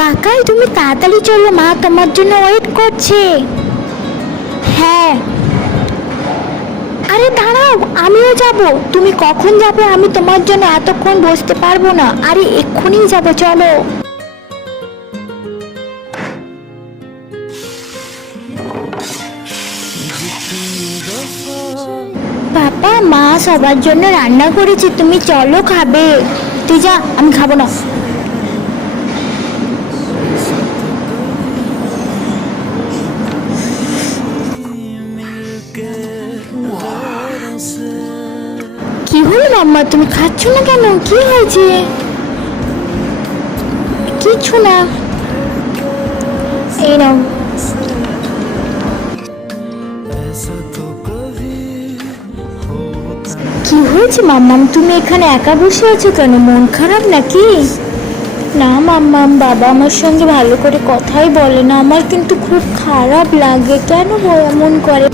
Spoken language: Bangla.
কাকাই, তুমি তাড়াতাড়ি চলো, মা তোমার জন্য ওয়েট করছে। হ্যাঁ। আরে দাঁড়াও, আমিও যাব। তুমি কখন যাবে আমি তোমার জন্য এতক্ষণ বসতে পারব না। আরে এক্ষুনি যাব, চলো। বাবা, মা সবার জন্য রান্না করেছে, তুমি চলো খাবে। তুই যা, আমি খাব না। কি হলো মাম্মা, তুমি খাচ্ছ না কেন? কি হয়েছে? কিছু না। এই নাও। কি হয়েছে মাম্মাম তুমি এখানে একা বসে আছো কেন? মন খারাপ নাকি? না মাম্মাম বাবা আমার সঙ্গে ভালো করে কথাই বলে না। আমার কিন্তু খুব খারাপ লাগে। কেন এমন করে?